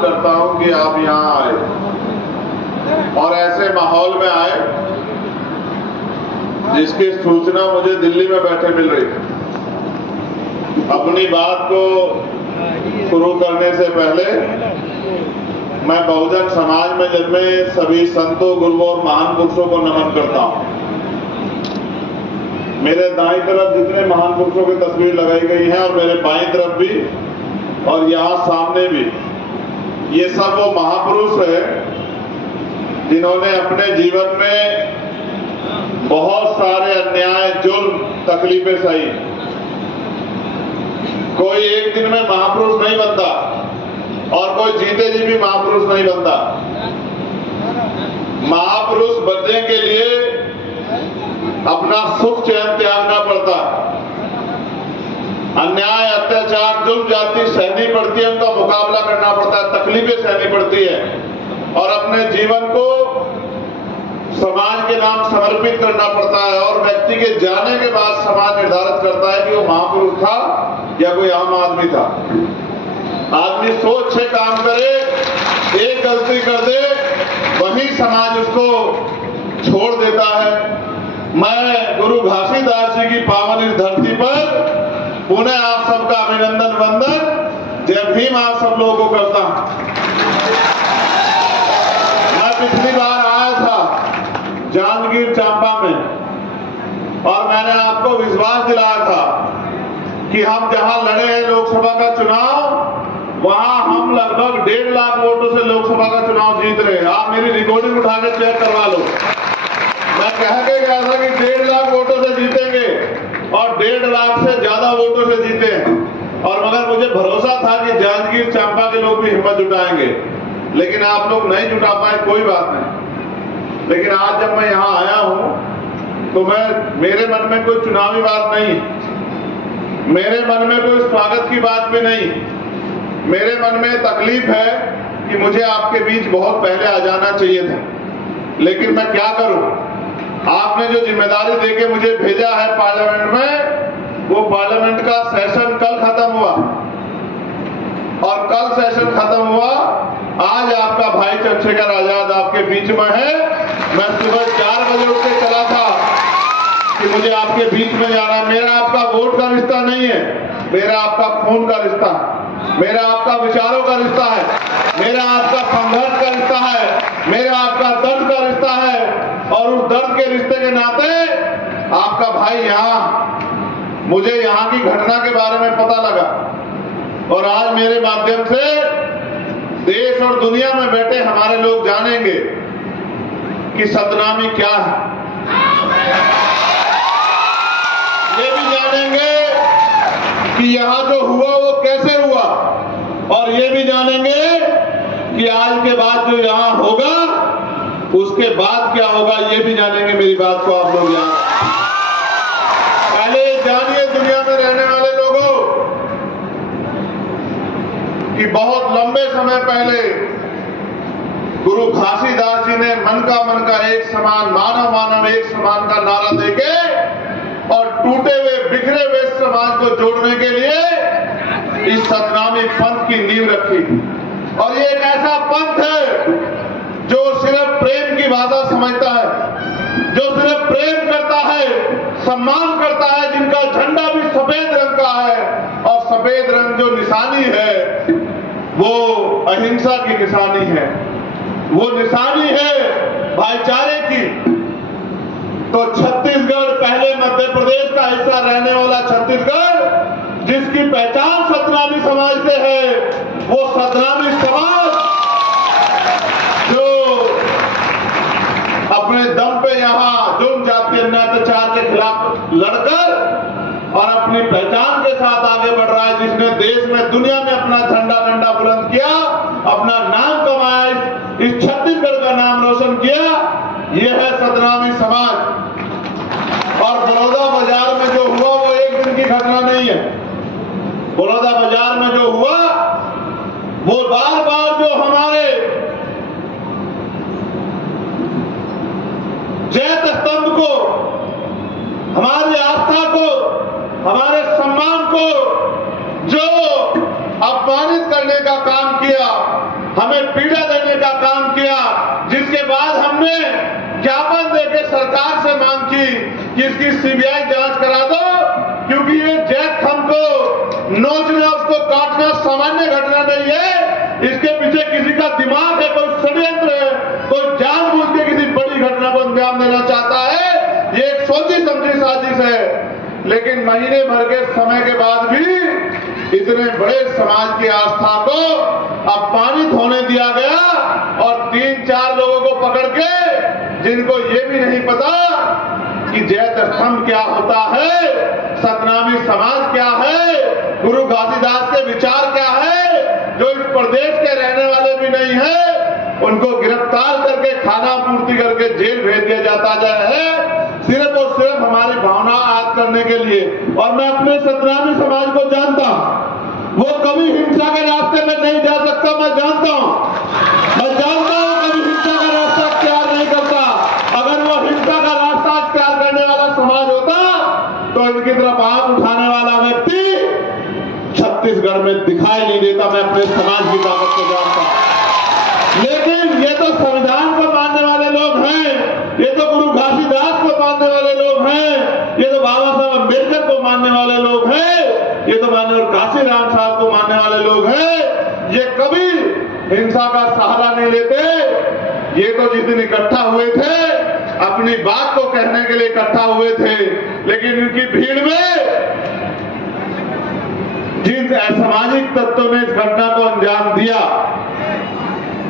धन्यवाद करता हूं कि आप यहां आए और ऐसे माहौल में आए जिसकी सूचना मुझे दिल्ली में बैठे मिल रही थी। अपनी बात को शुरू करने से पहले मैं बहुजन समाज में जन्मे सभी संतों, गुरुओं और महान पुरुषों को नमन करता हूं। मेरे दाईं तरफ जितने महान पुरुषों की तस्वीर लगाई गई है और मेरे बाईं तरफ भी और यहाँ सामने भी, ये सब वो महापुरुष है जिन्होंने अपने जीवन में बहुत सारे अन्याय, जुल्म, तकलीफें सही। कोई एक दिन में महापुरुष नहीं बनता और कोई जीते जी भी महापुरुष नहीं बनता। महापुरुष बनने के लिए अपना सुख चैन त्यागना पड़ता, अन्याय, अत्याचार, जुल्म, जाति सहनी पड़ती है, उनका मुकाबला करना पड़ता है, तकलीफें सहनी पड़ती है और अपने जीवन को समाज के नाम समर्पित करना पड़ता है। और व्यक्ति के जाने के बाद समाज निर्धारित करता है कि वो महापुरुष था या कोई आम आदमी था। आदमी सोच से काम करे, एक गलती कर दे, वही समाज उसको छोड़ देता है। मैं गुरु घासीदास जी की पावन इस धरती पर पुनः आप सबका अभिनंदन, वंदन, जय भीम आप सब लोगों को करता हूं। मैं पिछली बार आया था जांजगीर चांपा में और मैंने आपको विश्वास दिलाया था कि हम जहां लड़े हैं लोकसभा का चुनाव, वहां हम लगभग 1.5 लाख वोटों से लोकसभा का चुनाव जीत रहे हैं। आप मेरी रिकॉर्डिंग उठा के चेक करवा लो। मैं कह के गया था कि 1.5 लाख वोटों से जीतेंगे और 1.5 लाख से ज्यादा वोटों से जीते हैं। और मगर मुझे भरोसा था कि जांजगीर चांपा के लोग भी हिम्मत जुटाएंगे, लेकिन आप लोग नहीं जुटा पाए, कोई बात नहीं। लेकिन आज जब मैं यहां आया हूं तो मेरे मन में कोई चुनावी बात नहीं, मेरे मन में कोई स्वागत की बात भी नहीं। मेरे मन में तकलीफ है कि मुझे आपके बीच बहुत पहले आ जाना चाहिए था, लेकिन मैं क्या करूं। आपने जो जिम्मेदारी देके मुझे भेजा है पार्लियामेंट में, वो पार्लियामेंट का सेशन कल खत्म हुआ और कल सेशन खत्म हुआ। आज आपका भाई चंद्रशेखर आजाद आपके बीच में है। मैं सुबह 4 बजे उठ के चला था कि मुझे आपके बीच में जाना है। मेरा आपका वोट का रिश्ता नहीं है, मेरा आपका खून का रिश्ता है, मेरा आपका विचारों का रिश्ता है, मेरा आपका संघर्ष का रिश्ता है, मेरा आपका दर्द का रिश्ता है। और उस दर्द के रिश्ते के नाते आपका भाई यहाँ, मुझे यहाँ की घटना के बारे में पता लगा और आज मेरे माध्यम से देश और दुनिया में बैठे हमारे लोग जानेंगे कि सतनामी क्या है। ये भी जानेंगे कि यहाँ जो हुआ वो कैसे हुआ और ये भी जानेंगे कि आज के बाद जो यहाँ होगा उसके बाद क्या होगा, ये भी जानेंगे। मेरी बात को आप लोग जान पहले जानिए दुनिया में रहने वाले लोगों कि बहुत लंबे समय पहले गुरु घासीदास जी ने मन का एक समान, मानव मानव एक समान का नारा देके और टूटे हुए, बिखरे हुए समाज को जोड़ने के लिए इस सतनामी पंथ की नींव रखी। और ये एक ऐसा पंथ है जो सिर्फ प्रेम की भाषा समझता है, जो सिर्फ प्रेम करता है, सम्मान करता है, जिनका झंडा भी सफेद रंग का है और सफेद रंग जो निशानी है वो अहिंसा की निशानी है, वो निशानी है भाईचारे की। तो छत्तीसगढ़, पहले मध्य प्रदेश का हिस्सा रहने वाला छत्तीसगढ़, जिसकी पहचान सतनामी समाज से है, वो सतनामी समाज जो अपने दम पे यहाँ जुल्म, जाति, अन्याय, अत्याचार के खिलाफ लड़कर और अपनी पहचान के साथ आगे बढ़ रहा है, जिसने देश में, दुनिया में अपना झंडा बुलंद किया, अपना नाम कमाया, इस छत्तीसगढ़ का नाम रोशन किया, यह है सतनामी समाज। और बड़ौदा बाजार में जो हुआ वो एक दिन की घटना नहीं है। बड़ौदा बाजार में जो हुआ वो बार बार जो हमारे जैत स्तंभ को, हमारी आस्था को, हमारे सम्मान को जो अपमानित करने का काम किया, हमें पीड़ा देने का काम किया, जिसके बाद हमने ज्ञापन देकर सरकार से मांग की कि इसकी सीबीआई जांच करा दो, क्योंकि ये जैक खम को नोचना, उसको काटना सामान्य घटना नहीं है। इसके पीछे किसी का दिमाग है, कोई षड्यंत्र है, कोई जानबूझ के किसी बड़ी घटना को अंजाम देना चाहता है। ये एक सोची समझी साजिश है। लेकिन महीने भर के समय के बाद भी इतने बड़े समाज की आस्था को अपमानित होने दिया गया और 3-4 लोगों को पकड़ के, जिनको ये भी नहीं पता कि जैत स्तंभ क्या होता है, सतनामी समाज क्या है, गुरु घासीदास के विचार क्या है, जो इस प्रदेश के रहने वाले भी नहीं है, उनको गिरफ्तार करके खाना पूर्ति करके जेल भेज दिया जाता है, सिर्फ और सिर्फ हमारी भावना आग करने के लिए। और मैं अपने सतनामी समाज को जानता हूं, वो कभी हिंसा के रास्ते में नहीं जा सकता। मैं जानता हूं कभी हिंसा का रास्ता अख्तियार नहीं करता। अगर वो हिंसा का रास्ता अख्तियार करने वाला समाज होता तो इनकी तरफ आंख उठाने वाला व्यक्ति छत्तीसगढ़ में दिखाई नहीं देता। मैं अपने समाज की ताकत को जानता हूं। लेकिन ये तो संविधान को मानने वाले लोग हैं, ये तो गुरु घासीदास को मानने वाले लोग हैं, ये तो बाबा साहब अम्बेडकर को मानने वाले लोग हैं, ये तो माननीय काशीराम साहब को मानने वाले लोग हैं। ये कभी हिंसा का सहारा नहीं लेते। ये तो जिस दिन इकट्ठा हुए थे अपनी बात को कहने के लिए इकट्ठा हुए थे, लेकिन इनकी भीड़ में जिन असामाजिक तत्वों ने इस घटना को अंजाम दिया,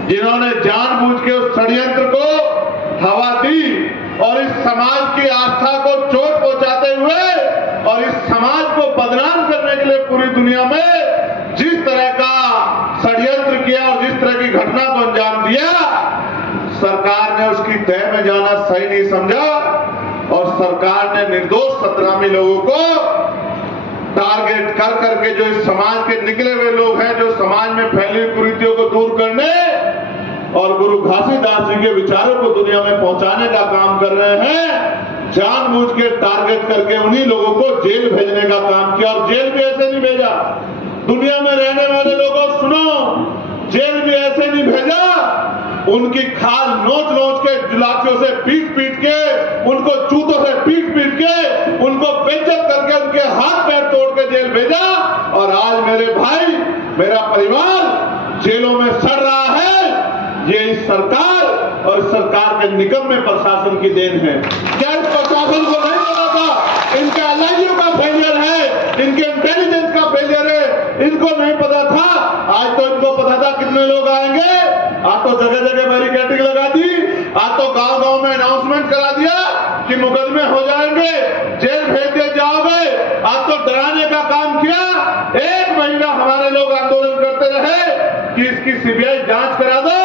जिन्होंने जानबूझ के उस षड्यंत्र को हवा दी और इस समाज की आस्था को चोट पहुंचाते हुए और इस समाज को बदनाम करने के लिए पूरी दुनिया में जिस तरह का षड्यंत्र किया और जिस तरह की घटना को अंजाम दिया, सरकार ने उसकी तह में जाना सही नहीं समझा और सरकार ने निर्दोष सतनामी लोगों को टारगेट कर करके, जो इस समाज के निकले हुए लोग हैं, जो समाज में फैली हुई कुरीतियों को दूर करने और गुरु घासीदास जी के विचारों को दुनिया में पहुंचाने का काम कर रहे हैं, जानबूझ के टारगेट करके उन्हीं लोगों को जेल भेजने का काम किया। और जेल भी ऐसे नहीं भेजा, दुनिया में रहने वाले लोगों सुनो, जेल भी ऐसे नहीं भेजा, उनकी खाल नोच नोच के, लाठियों से पीट पीट के, उनको जूतों से पीट पीट के, उनको बेइज्जत करके उनके हाथ पैर तोड़ के जेल भेजा। और आज मेरे भाई, मेरा परिवार जेलों में सड़ रहा है। ये इस सरकार और सरकार के निकम्मे प्रशासन की देन है। क्या इस प्रशासन को नहीं पता था इनके एलआईयू का फेलियर है, इनके इंटेलिजेंस का फेलियर है? इनको नहीं पता था। आज तो इनको पता था कितने लोग आएंगे। आज तो जगह जगह बैरिकेडिंग लगा दी, आज तो गांव गांव में अनाउंसमेंट करा दिया कि मुकदमे हो जाएंगे, जेल भेज दिए जाओगे। आज तो डराने का काम किया। 1 महीना हमारे लोग आंदोलन करते रहे कि इसकी सीबीआई जांच करा दो,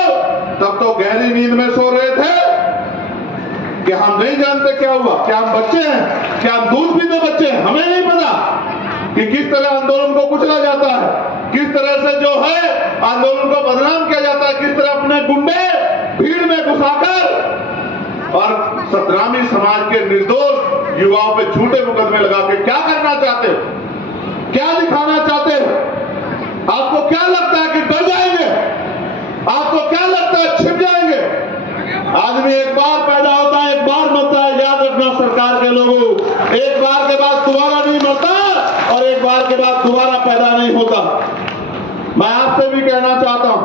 तब तो गहरी नींद में सो रहे थे कि हम नहीं जानते क्या हुआ, क्या हम बच्चे हैं, क्या हम दूध पीते बच्चे हैं? हमें नहीं पता कि किस तरह आंदोलन को कुचला जाता है, किस तरह से जो है आंदोलन को बदनाम किया जाता है, किस तरह अपने गुंडे भीड़ में घुसाकर और सतनामी समाज के निर्दोष युवाओं पे झूठे मुकदमे लगा के क्या करना चाहते हो, क्या दिखाना चाहते हो? आपको क्या लगता है कि डर जाएंगे? आपको क्या लगता है छिप जाएंगे? आदमी एक बार पैदा होता है, एक बार मरता है। याद रखना सरकार के लोगों, एक बार के बाद दोबारा नहीं मरता और एक बार के बाद दोबारा पैदा नहीं होता। मैं आपसे भी कहना चाहता हूं,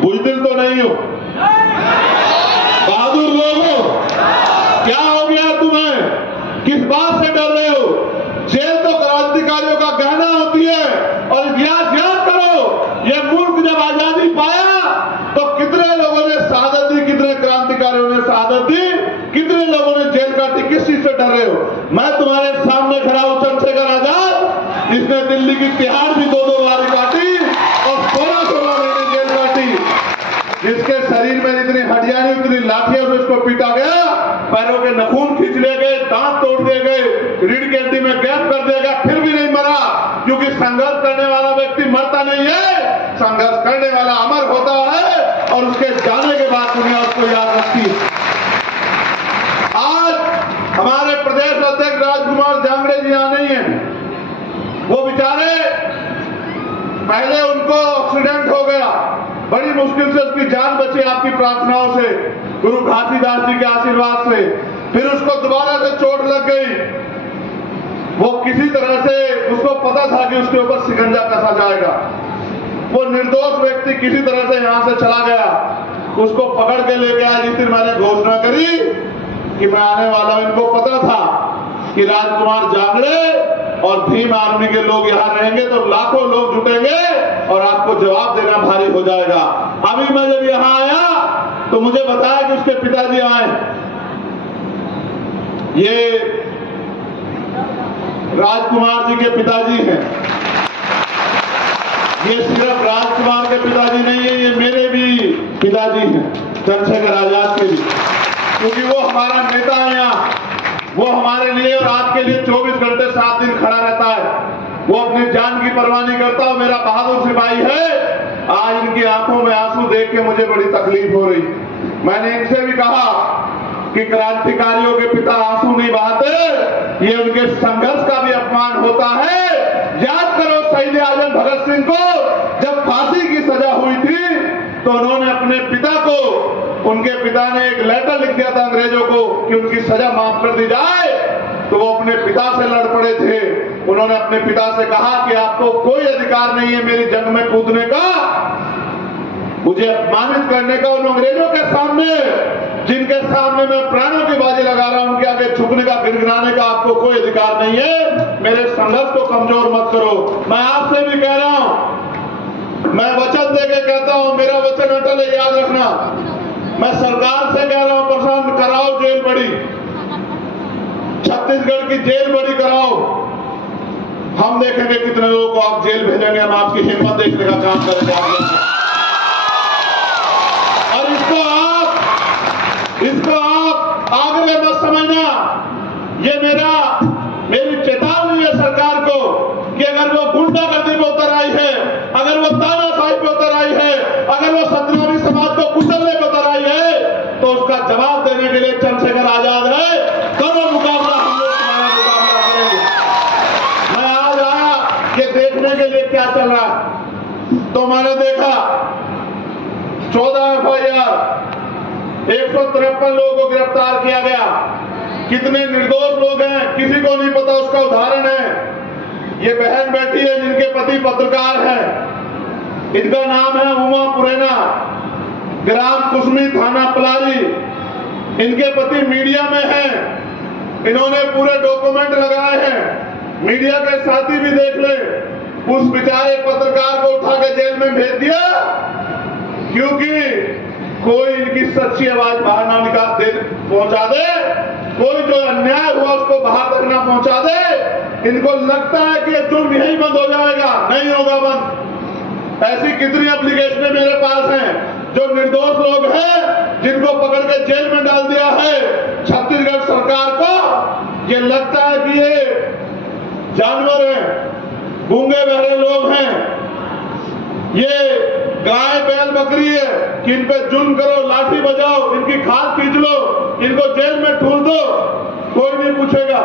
बुजदिल तो नहीं हो, बहादुर लोगों, क्या हो गया तुम्हें? किस बात से डर रहे हो? जेल तो क्रांतिकारियों का गहना होती है। और इतिहास याद करो, यह मुल्क जब आजादी पाया तो कितने लोगों ने शहादत दी, कितने क्रांतिकारियों ने शहादत दी, कितने लोगों ने जेल काटी। किस चीज से डर रहे हो? मैं तुम्हारे सामने खड़ा हूं, चंद्रशेखर आजाद, जिसने दिल्ली की तिहाड़ भी 2-2 बार काटी और 16-16 महीने जेल काटी, जिसके शरीर में जितनी हड्डियां नहीं उतनी लाठियों से उसको पीटा गया, पैरों के नखून खींच लिए गए, दांत तोड़ दिए गए, रीढ़ की हड्डी में गैप कर दिया गया, फिर भी नहीं मरा। क्योंकि संघर्ष करने वाला व्यक्ति मरता नहीं है, संघर्ष करने वाला अमर होता है और उसके जाने के बाद दुनिया उसको याद रखती है। आज हमारे प्रदेश अध्यक्ष राजकुमार जांगड़े जी नहीं है। वो बेचारे पहले उनको एक्सीडेंट हो हो गया, बड़ी मुश्किल से उसकी जान बची आपकी प्रार्थनाओं से, गुरु घासीदास जी के आशीर्वाद से। फिर उसको दोबारा से चोट लग गई। वो किसी तरह से, उसको पता था कि उसके ऊपर शिकंजा कसा जाएगा। वो निर्दोष व्यक्ति किसी तरह से यहां से चला गया, उसको पकड़ के लेके आया। जिस दिन मैंने घोषणा करी कि मैं आने वाला हूं, इनको पता था कि राजकुमार जांगड़े और भीम आर्मी के लोग यहां रहेंगे तो लाखों लोग जुटेंगे और आपको जवाब देना भारी हो जाएगा। अभी मैं जब यहां आया तो मुझे बताया कि उसके पिताजी आए। ये राजकुमार जी के पिताजी हैं। ये सिर्फ राजकुमार के पिताजी नहीं है, ये मेरे भी पिताजी हैं, चंद्रशेखर आजाद के भी, क्योंकि वो हमारा नेता है यहाँ। वो हमारे लिए और आपके लिए 24 घंटे 7 दिन खड़ा रहता है। वो अपनी जान की परवाह नहीं करता। वो मेरा बहादुर सिपाही है। आज इनकी आंखों में आंसू देख के मुझे बड़ी तकलीफ हो रही। मैंने इनसे भी कहा कि क्रांतिकारियों के पिता आंसू नहीं बहाते, ये उनके संघर्ष का भी अपमान होता है। याद करो शहीद आजम भगत सिंह को जब फांसी की सजा हुई थी तो उन्होंने अपने पिता को, उनके पिता ने एक लेटर लिख दिया था अंग्रेजों को कि उनकी सजा माफ कर दी जाए, तो वो अपने पिता से लड़ पड़े थे। उन्होंने अपने पिता से कहा कि आपको कोई अधिकार नहीं है मेरी जंग में कूदने का, मुझे अपमानित करने का। उन अंग्रेजों के सामने, जिनके सामने मैं प्राणों की बाजी लगा रहा हूं, उनके आगे झुकने का, गिड़गिड़ाने का आपको कोई अधिकार नहीं है। मेरे संघर्ष को कमजोर मत करो। मैं आपसे भी कह रहा हूं, मैं वचन देके कहता हूं, मेरा वचन अटल है, याद रखना। मैं सरकार से कह रहा हूं, प्रशांत कराओ जेल बड़ी, छत्तीसगढ़ की जेल बड़ी कराओ। हम देखेंगे कितने लोगों को आप जेल भेजेंगे। हम आपकी हिम्मत देखने का काम करेंगे। और इसको आप आगे मत समझना। ये मेरी चेतावनी है सरकार को कि अगर वो गुंडागर्दी पे उतर आई है, अगर वो तानाशाही पे उतर आई है, अगर वो सतनामी समाज को कुचलने पे उतर आई है, तो उसका जवाब देने के लिए चंद्रशेखर आजाद है। करो मुकाबला, हम लोग तुम्हारा मुकाबला करेंगे। मैं आज आया कि देखने के लिए क्या चल रहा है, तो मैंने देखा 14 FIR, 153 लोगों को गिरफ्तार किया गया। कितने निर्दोष लोग हैं किसी को नहीं पता। उसका उदाहरण है ये बहन बैठी है जिनके पति पत्रकार हैं। इनका नाम है उमा पुरेना, ग्राम कुसमी, थाना पलारी। इनके पति मीडिया में हैं। इन्होंने पूरे डॉक्यूमेंट लगाए हैं, मीडिया के साथी भी देख ले। उस बेचारे पत्रकार को उठा के जेल में भेज दिया क्योंकि कोई इनकी सच्ची आवाज बाहर ना पहुंचा दे, कोई जो अन्याय हुआ उसको बाहर तक ना पहुंचा दे। इनको लगता है कि ये जुल्म यही बंद हो जाएगा, नहीं होगा बंद। ऐसी कितनी एप्लीकेशनें मेरे पास हैं जो निर्दोष लोग हैं जिनको पकड़ के जेल में डाल दिया है। छत्तीसगढ़ सरकार को ये लगता है कि ये जानवर हैं, गूंगे बहरे लोग हैं, ये गाय बैल बकरी है कि इन पे जुल्म करो, लाठी बजाओ, इनकी खाल खींच लो, इनको जेल में ठूल दो, कोई नहीं पूछेगा।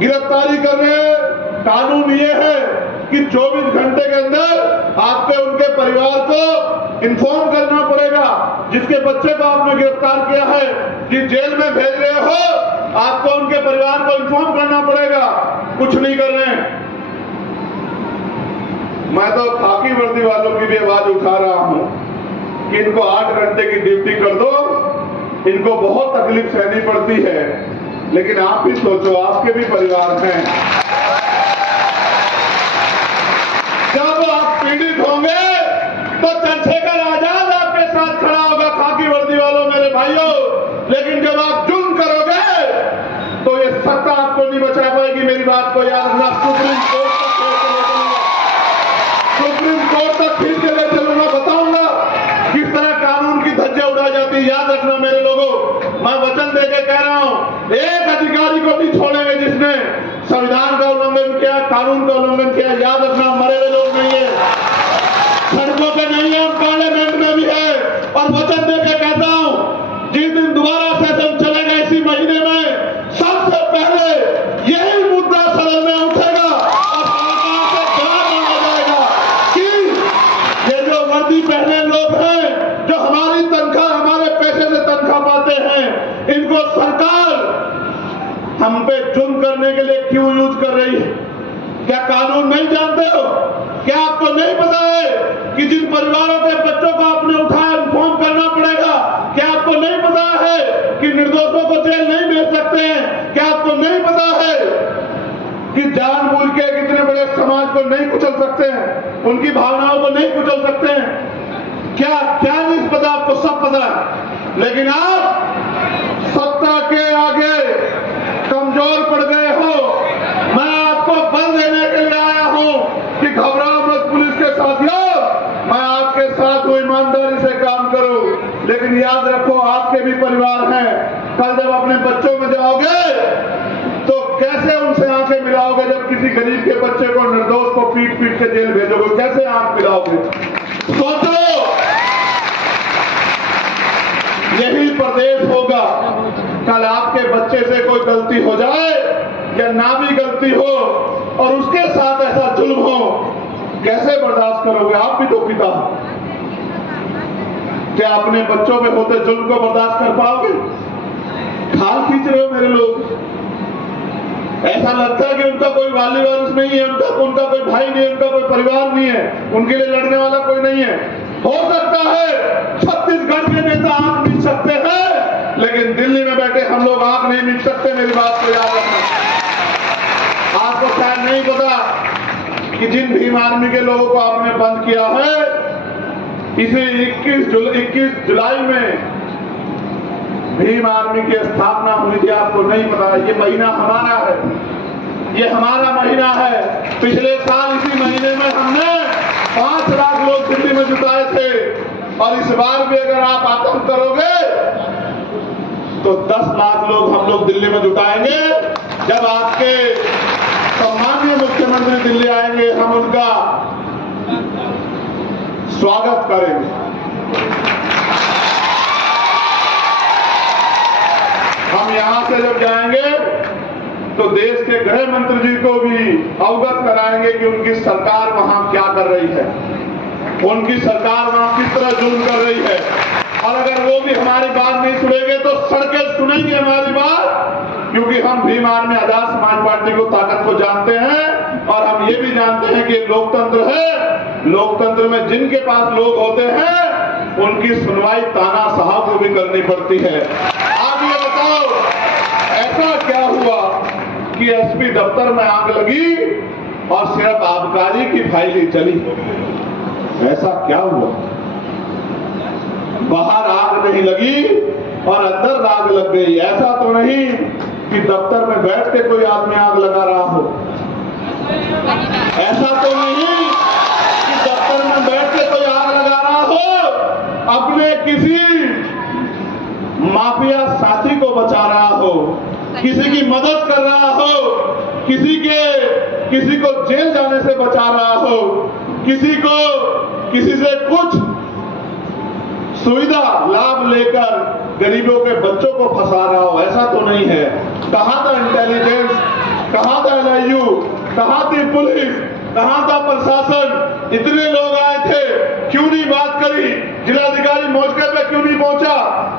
गिरफ्तारी कर रहे, कानून ये है कि 24 घंटे के अंदर आपके उनके परिवार को इन्फॉर्म करना पड़ेगा। जिसके बच्चे को आपने गिरफ्तार किया है, जिस जेल में भेज रहे हो, आपको उनके परिवार को इन्फॉर्म करना पड़ेगा। कुछ नहीं कर रहे हैं। मैं तो खाकी वर्दी वालों की भी आवाज उठा रहा हूं कि इनको 8 घंटे की ड्यूटी कर दो। इनको बहुत तकलीफ सहनी पड़ती है, लेकिन आप ही सोचो, आपके भी परिवार हैं। जब आप पीड़ित होंगे तो चंद्रशेखर आजाद आपके साथ खड़ा होगा, खाकी वर्दी वालों, मेरे भाइयों। लेकिन जब आप जुल्म करोगे तो ये सत्ता आपको नहीं बचा पाएगी। मेरी बात को याद रखना। सुप्रीम कोर्ट तक खींच के ले चलूंगा, बताऊंगा किस तरह कानून की धज्जियां उड़ाई जाती है। याद रखना मेरे लोगों, मैं वचन देके कह रहा हूं, एक अधिकारी को नहीं छोड़ेंगे जिसने संविधान का उल्लंघन किया, कानून का उल्लंघन किया। याद रखना, मरे हुए लोग नहीं है, सड़कों पे नहीं है, हम पार्लियामेंट में भी है। और वचन देके कहता हूं, जिस दिन दोबारा सेशन चलेगा इसी महीने में, सबसे पहले यही मुद्दा सदन में उठेगा और सरकार से जवाब मांगा जाएगा कि ये जो वर्दी पहने लोग हैं जो हमारी तनख्वाह, हमारे पैसे से तनख्वाह पाते हैं, इनको सरकार हम पे जुर्म करने के लिए क्यों यूज कर रही है? क्या कानून नहीं जानते हो? क्या आपको नहीं पता है कि जिन परिवारों के बच्चों को आपने उठाया इन्फॉर्म करना पड़ेगा? क्या आपको नहीं पता है कि निर्दोषों को जेल नहीं भेज सकते हैं? क्या आपको नहीं पता है कि जानबूझ के कितने बड़े समाज को नहीं कुचल सकते हैं, उनकी भावनाओं को नहीं कुचल सकते हैं? क्या क्या नहीं पता आपको? सब पता है, लेकिन आप सत्ता के आगे कमजोर पड़ गए हो। मैं आपको बल देने के लिए आया हूं कि घबराओ मत पुलिस के साथियों, मैं आपके साथ हूं, ईमानदारी से काम करो। लेकिन याद रखो, आपके भी परिवार हैं। कल जब अपने बच्चों में जाओगे तो कैसे उनसे आंखें मिलाओगे? जब किसी गरीब के बच्चे को, निर्दोष को पीट पीट के जेल भेजोगे, कैसे आंख मिलाओगे? सोचो, यही प्रदेश होगा। कल आपके बच्चे से कोई गलती हो जाए या ना भी गलती हो और उसके साथ ऐसा जुल्म हो, कैसे बर्दाश्त करोगे? आप भी तो पिता, क्या अपने बच्चों में होते जुल्म को बर्दाश्त कर पाओगे? खाल खींच रहे हो मेरे लोग। ऐसा लगता है कि उनका कोई वाली वारिस नहीं है, उनका कोई भाई नहीं है, उनका कोई परिवार नहीं है, उनके लिए लड़ने वाला कोई नहीं है। हो सकता है छत्तीसगढ़ के नेता आंख मीच सकते हैं, लेकिन दिल्ली में बैठे हम लोग आंख नहीं मीच सकते। मेरी बात को याद रखना। आपको शायद नहीं पता कि जिन भीम आर्मी के लोगों को आपने बंद किया है, इसे 21 जुलाई में भीम आर्मी की स्थापना हुई थी। आपको नहीं पता? ये महीना हमारा है, ये हमारा महीना है। पिछले साल इसी महीने में हमने 5 लाख लोग दिल्ली में जुटाए थे, और इस बार भी अगर आप आतंक करोगे तो 10 लाख लोग हम लोग दिल्ली में जुटाएंगे। जब आपके सम्माननीय मुख्यमंत्री दिल्ली आएंगे, हम उनका स्वागत करेंगे। हम यहां से जब जाएंगे तो देश के गृह मंत्री जी को भी अवगत कराएंगे कि उनकी सरकार वहां क्या कर रही है, उनकी सरकार वहां किस तरह जुल्म कर रही है। और अगर वो भी हमारी बात नहीं सुनेंगे तो सड़कें सुनेंगे हमारी बात, क्योंकि हम भीम आर्मी आजाद समाज पार्टी को ताकत को जानते हैं, और हम ये भी जानते हैं कि लोकतंत्र है। लोकतंत्र में जिनके पास लोग होते हैं उनकी सुनवाई तानाशाह को भी करनी पड़ती है। आप ये बताओ, ऐसा क्या हुआ कि एसपी दफ्तर में आग लगी और सिर्फ आबकारी की फाइल ही चली? ऐसा क्या हुआ? बाहर आग नहीं लगी और अंदर आग लग गई। ऐसा तो नहीं कि दफ्तर में बैठ के कोई आदमी आग लगा रहा हो। ऐसा तो नहीं कि दफ्तर में बैठ के कोई आग लगा रहा हो, अपने किसी माफिया साथी को बचा रहा हो, किसी की मदद कर रहा हो, किसी को जेल जाने से बचा रहा हो, किसी से कुछ सुविधा लाभ लेकर गरीबों के बच्चों को फंसा रहा हो। ऐसा तो नहीं है। कहां था इंटेलिजेंस, कहां था एनआईयू, कहां थी पुलिस, कहां था प्रशासन? इतने लोग आए थे, क्यों नहीं बात करी? जिलाधिकारी मौके पे क्यों नहीं पहुंचा?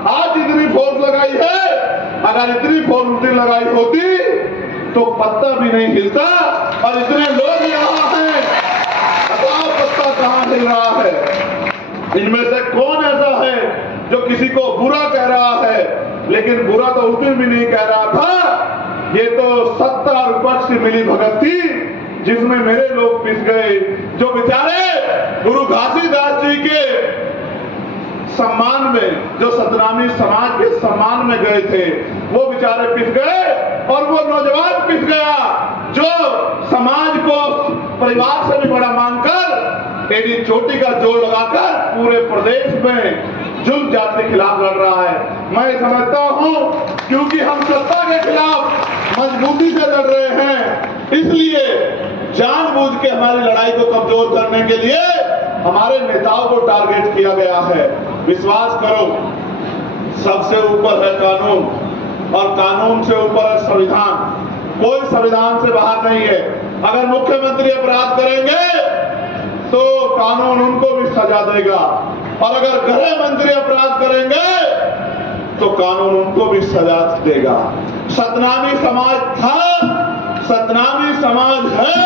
आज इतनी फोर्स लगाई है, अगर इतनी फोर्स लगाई होती तो पत्ता भी नहीं हिलता। और इतने लोग यहाँ हैं, बताओ पत्ता कहां हिल रहा है? इनमें से कौन ऐसा है जो किसी को बुरा कह रहा है? लेकिन बुरा तो उस दिन भी नहीं कह रहा था। ये तो सत्ता और विपक्ष की मिली भगत थी, जिसमें मेरे लोग पिस गए। जो बेचारे गुरु घासीदास जी के सम्मान में, जो सतनामी समाज के सम्मान में गए थे, वो बेचारे पिस गए। और वो नौजवान पिस गया जो समाज को परिवार से भी बड़ा मानकर एडी चोटी का जोड़ लगाकर पूरे प्रदेश में जुल्म जात के खिलाफ लड़ रहा है। मैं समझता हूं क्योंकि हम सत्ता के खिलाफ मजबूती से लड़ रहे हैं, इसलिए जानबूझ के हमारी लड़ाई को कमजोर करने के लिए हमारे नेताओं को टारगेट किया गया है। विश्वास करो, सबसे ऊपर है कानून और कानून से ऊपर है संविधान। कोई संविधान से बाहर नहीं है। अगर मुख्यमंत्री अपराध करेंगे तो कानून उनको भी सजा देगा, और अगर गृह मंत्री अपराध करेंगे तो कानून उनको भी सजा देगा। सतनामी समाज था, सतनामी समाज है,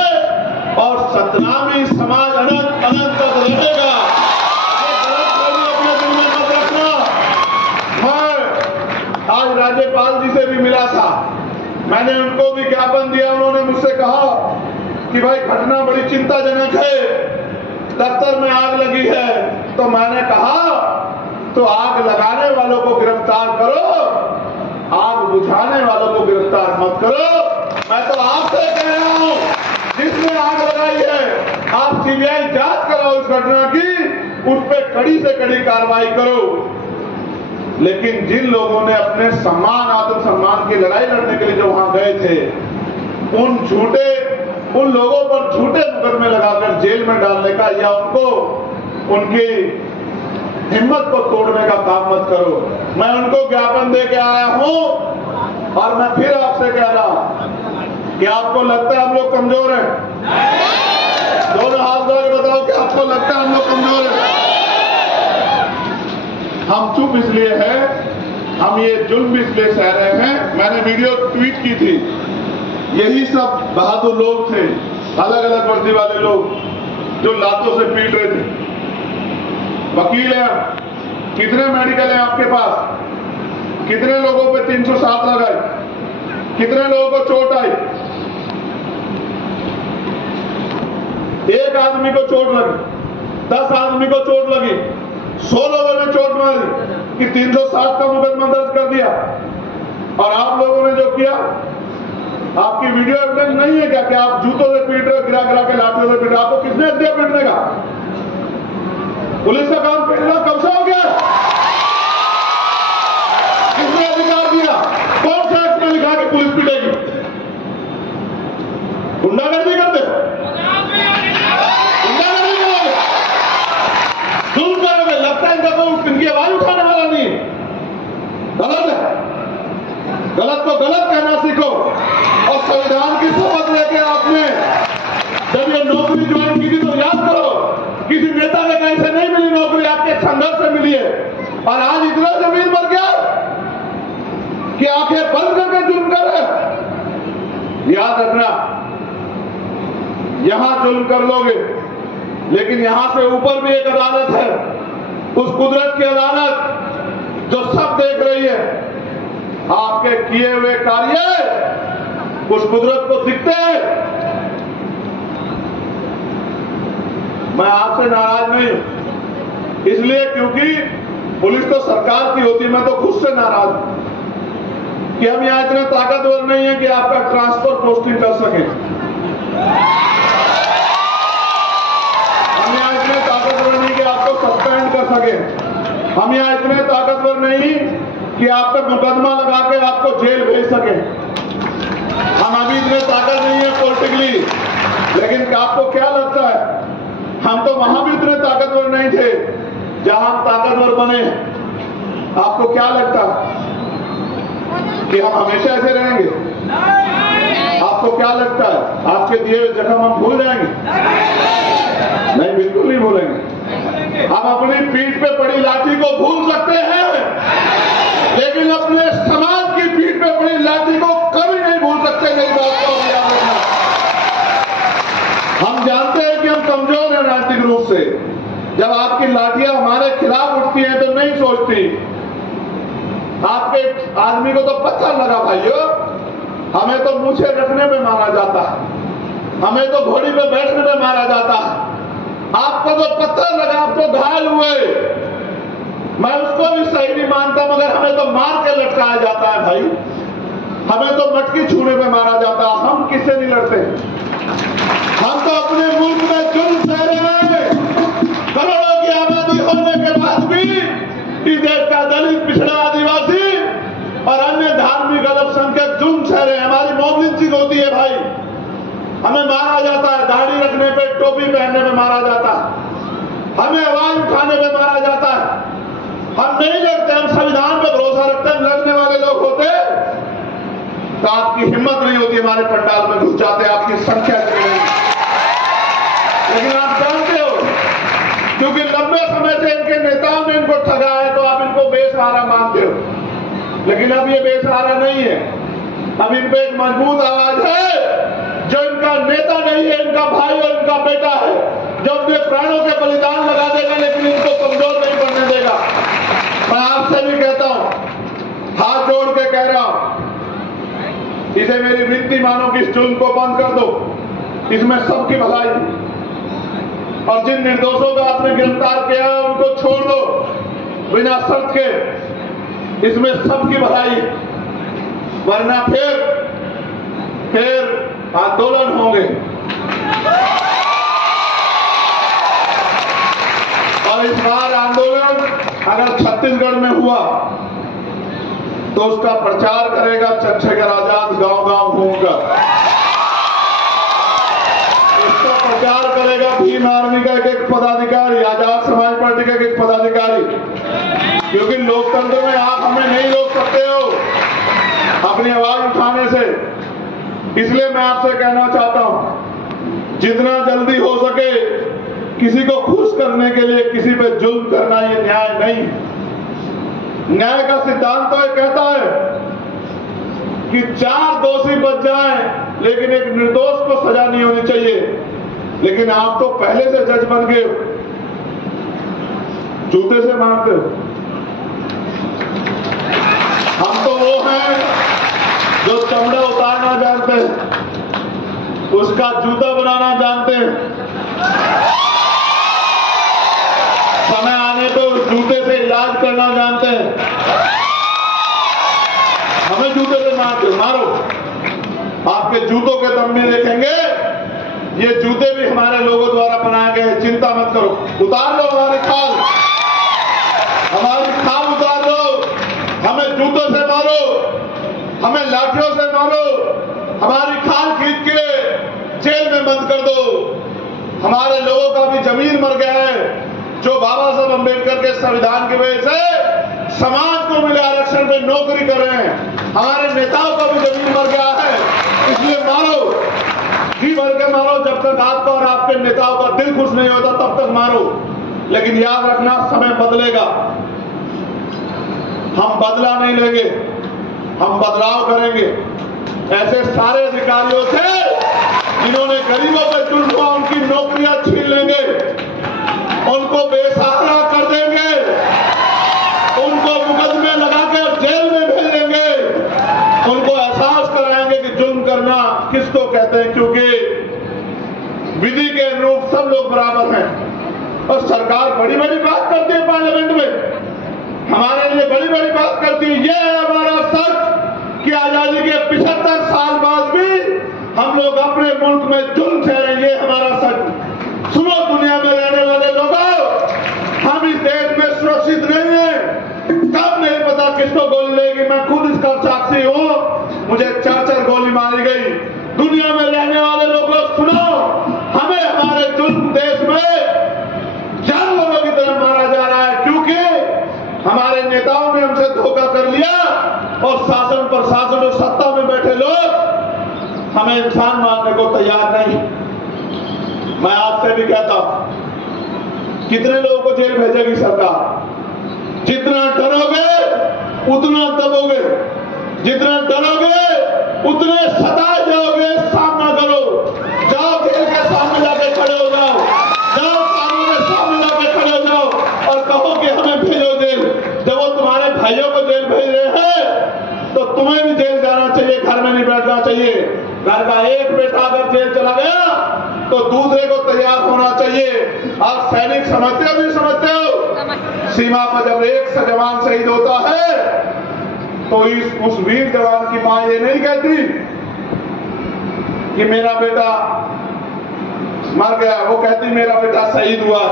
और सतनामी समाज अनंत अनंत तक रहेगा। ये गलतफहमी अपने दिल में मत रखना। मैं आज राज्यपाल जी से भी मिला था, मैंने उनको भी ज्ञापन दिया। उन्होंने मुझसे कहा कि भाई घटना बड़ी चिंताजनक है, दफ्तर में आग लगी है। तो मैंने कहा तो आग लगाने वालों को गिरफ्तार करो, आग बुझाने वालों को गिरफ्तार मत करो। मैं तो आपसे कह रहा हूं, जिसने आग लगाई है आप सीबीआई जांच कराओ इस घटना की, उस पर कड़ी से कड़ी कार्रवाई करो। लेकिन जिन लोगों ने अपने सम्मान आत्मसम्मान की लड़ाई लड़ने के लिए जो वहां गए थे, उन लोगों पर झूठे मुकदमे लगाकर जेल में डालने का या उनकी हिम्मत को तोड़ने का काम मत करो। मैं उनको ज्ञापन दे के आया हूं, और मैं फिर आपसे कह रहा हूं कि आपको लगता है हम लोग कमजोर हैं? दोनों हाथ जोड़ के बताओ कि आपको लगता है हम लोग कमजोर हैं? हम चुप इसलिए हैं, हम ये जुल्म इसलिए सह रहे हैं। मैंने वीडियो ट्वीट की थी, यही सब बहादुर लोग थे, अलग अलग वर्दी वाले लोग जो लातों से पीट रहे थे। वकील हैं, कितने मेडिकल हैं आपके पास? कितने लोगों पे 307 लगाई? कितने लोगों को चोट आई? एक आदमी को चोट लगी, 10 आदमी को चोट लगी, 100 लोगों ने चोट मारी कि 307 का मुकदमा दर्ज कर दिया। और आप लोगों ने जो किया, आपकी वीडियो एविडेंस नहीं है क्या कि आप जूतों से पीट रहे, गिरा गिरा के लाठियों से पीट रहे? आपको किसने दिया पीटने का? पुलिस का काम पीटना कब से हो गया? किसने अधिकार दिया? कौन सा एक्ट में लिखा कि पुलिस पीटेगी? गुंडागर्दी करते हो, गुंडागर्दी करोगे, जुल्म करोगे, लगता है इनकी आवाज उठाने वाला नहीं। गलत है, गलत को गलत कहना सीखो। और संविधान की शपथ लेके आपने जब ये नौकरी ज्वाइन की थी तो याद करो, किसी नेता ने कैसे नहीं मिली नौकरी, आपके संघर्ष से मिली है। और आज इतना जमीन मर गया कि आंखें बंद करके जुल्म कर रहे। याद रखना, यहां जुल्म कर लोगे, लेकिन यहां से ऊपर भी एक अदालत है, उस कुदरत की अदालत जो सब देख रही है। आपके किए हुए कार्य उस कुदरत को दिखते हैं। मैं आपसे नाराज नहीं हूं, इसलिए क्योंकि पुलिस तो सरकार की होती, मैं तो खुद से नाराज हूं कि हम यहां इतने ताकतवर नहीं है कि आपका ट्रांसफर पोस्टिंग कर सके। हम यहां इतने ताकतवर नहीं कि आपको सस्पेंड कर सके। हम यहां इतने ताकतवर नहीं कि आप पे मुकदमा लगा के आपको जेल भेज सके। हम अभी इतने ताकत नहीं है पॉलिटिकली, लेकिन आपको क्या लगता है हम तो वहां भी इतने ताकतवर नहीं थे जहां हम ताकतवर बने। आपको क्या लगता है कि हम हमेशा ऐसे रहेंगे? आपको क्या लगता है आपके दिए हुए जख्म हम भूल जाएंगे? नहीं, बिल्कुल नहीं भूलेंगे। हम अपनी पीठ पे पड़ी लाठी को भूल सकते हैं, लेकिन अपने समाज की पीठ पे पड़ी लाठी को कभी नहीं भूल सकते। नहीं, बात को याद रखना। हम जानते हैं कि हम कमजोर हैं राजनीतिक रूप से। जब आपकी लाठियां हमारे खिलाफ उठती हैं तो नहीं सोचती। आपके आदमी को तो पत्थर लगा भाइयों, हमें तो मूछे रखने में मारा जाता है, हमें तो घोड़ी पे बैठने में मारा जाता है। आपको तो पत्थर लगा, आप तो घायल हुए, मैं उसको भी सही नहीं मानता, मगर हमें तो मार के लटकाया जाता है भाई, हमें तो मटकी छूने में मारा जाता है। हम किससे नहीं लड़ते? हम तो अपने मुल्क में जुल्म सह रहे हैं। करोड़ों की आबादी होने के बाद भी इस देश का दलित, पिछड़ा, आदिवासी और अन्य धार्मिक अल्पसंख्यक जुल्म सह रहे हैं। हमारी मॉब लिंचिंग होती है भाई, हमें मारा जाता है, दाढ़ी रखने पे, टोपी पहनने में मारा जाता है, हमें आवाज उठाने में मारा जाता है। हम नहीं लड़ते, हम संविधान पे भरोसा रखते हैं। लड़ने वाले लोग होते तो आपकी हिम्मत नहीं होती हमारे पंडाल में घुस जाते, आपकी संख्या नहीं। लेकिन आप जानते हो, क्योंकि लंबे समय से इनके नेताओं ने इनको ठगा है तो आप इनको बेसहारा मानते हो, लेकिन अब ये बेसहारा नहीं है। अब इन पे एक मजबूत आवाज है जो इनका नेता नहीं है, इनका भाई और इनका बेटा है, जो अपने प्राणों के बलिदान लगा देगा लेकिन इनको कमजोर नहीं पड़ने देगा। मैं आपसे भी कहता हूं, हाथ जोड़ के कह रहा हूं, इसे मेरी विनती मानो कि इस जुल्म को बंद कर दो। इसमें सबकी भलाई, और जिन निर्दोषों को आपने गिरफ्तार किया है उनको छोड़ दो बिना शर्त के। इसमें सबकी भलाई, वरना फिर आंदोलन होंगे। और इस बार आंदोलन अगर छत्तीसगढ़ में हुआ तो उसका प्रचार करेगा चंद्रशेखर आजाद गांव-गांव घूमकर। इसका प्रचार करेगा भीम आर्मी का एक पदाधिकारी, आजाद समाज पार्टी का एक पदाधिकारी, क्योंकि लोकतंत्र में आप हमें नहीं रोक सकते हो अपनी आवाज उठाने से। इसलिए मैं आपसे कहना चाहता हूं, जितना जल्दी हो सके किसी को खुश करने के लिए किसी पे जुल्म करना ये न्याय नहीं। न्याय का सिद्धांत तो ये कहता है कि 4 दोषी बच जाएं लेकिन एक निर्दोष को सजा नहीं होनी चाहिए। लेकिन आप तो पहले से जज बन गए हो, जूते से मारते हो। हम तो वो हैं जो चमड़ा उतारना जानते हैं, उसका जूता बनाना जानते हैं, समय आने तो उस जूते से इलाज करना जानते हैं। हमें जूते से मारो, आपके जूतों के दम भी देखेंगे। ये जूते भी हमारे लोगों द्वारा बनाए गए हैं, चिंता मत करो। उतार लो हमारी खाल उतार लो, हमें जूतों से मारो, हमें लाठियों से मारो, हमारी खाल खींच के जेल में बंद कर दो। हमारे लोगों का भी जमीन मर गया है, जो बाबा साहब अम्बेडकर के संविधान की वजह से समाज को मिले आरक्षण में नौकरी कर रहे हैं। हमारे नेताओं का भी जमीन मर गया है, इसलिए मारो, जी भर के मारो। जब तक आपका और आपके नेताओं का दिल खुश नहीं होता तब तक मारो। लेकिन याद रखना, समय बदलेगा, हम बदला नहीं लेंगे, हम बदलाव करेंगे। ऐसे सारे अधिकारियों से जिन्होंने गरीबों पे जुल्म हुआ उनकी नौकरियां छीन लेंगे, उनको बेसहारा कर देंगे, उनको मुकदमे लगाकर जेल में भेज देंगे, उनको एहसास कराएंगे कि जुल्म करना किसको कहते हैं। क्योंकि विधि के अनुरूप सब लोग बराबर हैं। और सरकार बड़ी बड़ी बात करती है पार्लियामेंट में, हमारे लिए बड़ी बड़ी बात करती है। ये है हमारा सच कि आजादी के 75 साल बाद भी हम लोग अपने मुल्क में जुल्म सहेंगे, हमारा सच। सुनो दुनिया में रहने वाले लोगों, हम इस देश में सुरक्षित नहीं है। कब नहीं पता किसको गोली लगेगी। मैं खुद इसका साक्षी हूं, मुझे 4 गोली मारी गई। दुनिया में रहने वाले लोगों सुनो, हमें हमारे जुल्म देश में जानवरों की तरह मारा जा रहा है, क्योंकि हमारे नेताओं ने हमसे धोखा कर लिया और शासन प्रशासन और सत्ता में बैठे लोग हमें इंसान मानने को तैयार नहीं। मैं आपसे भी कहता हूं, कितने लोगों को जेल भेजेगी सरकार? जितना डरोगे उतना दबोगे, जितना डरोगे उतने सताए जाओगे। सामना करो, जाओ जेल के सामने जाके खड़े हो जाओ, जाओ कानून के सामने जाके खड़े हो जाओ और कहो कि हमें भेजो जेल। जब वो तुम्हारे भाइयों को जेल भेज रहे हैं तो तुम्हें भी जेल जाना चाहिए, घर में नहीं बैठना चाहिए। घर का एक बेटा अगर जेल चला गया तो दूसरे को तैयार होना चाहिए। आप सैनिक समझते हो, भी समझते हो, सीमा पर जब एक जवान शहीद होता है तो उस वीर जवान की मां ये नहीं कहती कि मेरा बेटा मर गया, वो कहती मेरा बेटा शहीद हुआ,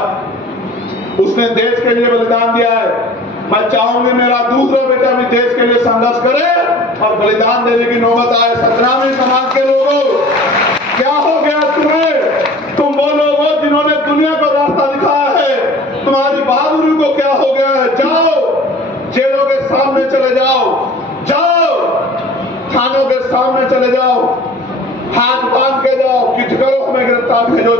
उसने देश के लिए बलिदान दिया है। मैं चाहूंगी मेरा दूसरा बेटा भी देश के लिए संघर्ष करे और बलिदान देने की नौबत आए। सतनामी समाज के लोगों, क्या हो गया तुम्हें? तुम वो लोग हो जिन्होंने दुनिया को रास्ता दिखाया है, तुम्हारी बहादुरी को क्या हो गया है? जाओ जेलों के सामने चले जाओ, जाओ थानों के सामने चले जाओ, हाथ बांध के जाओ कि करो हमें गिरफ्तार भेजो।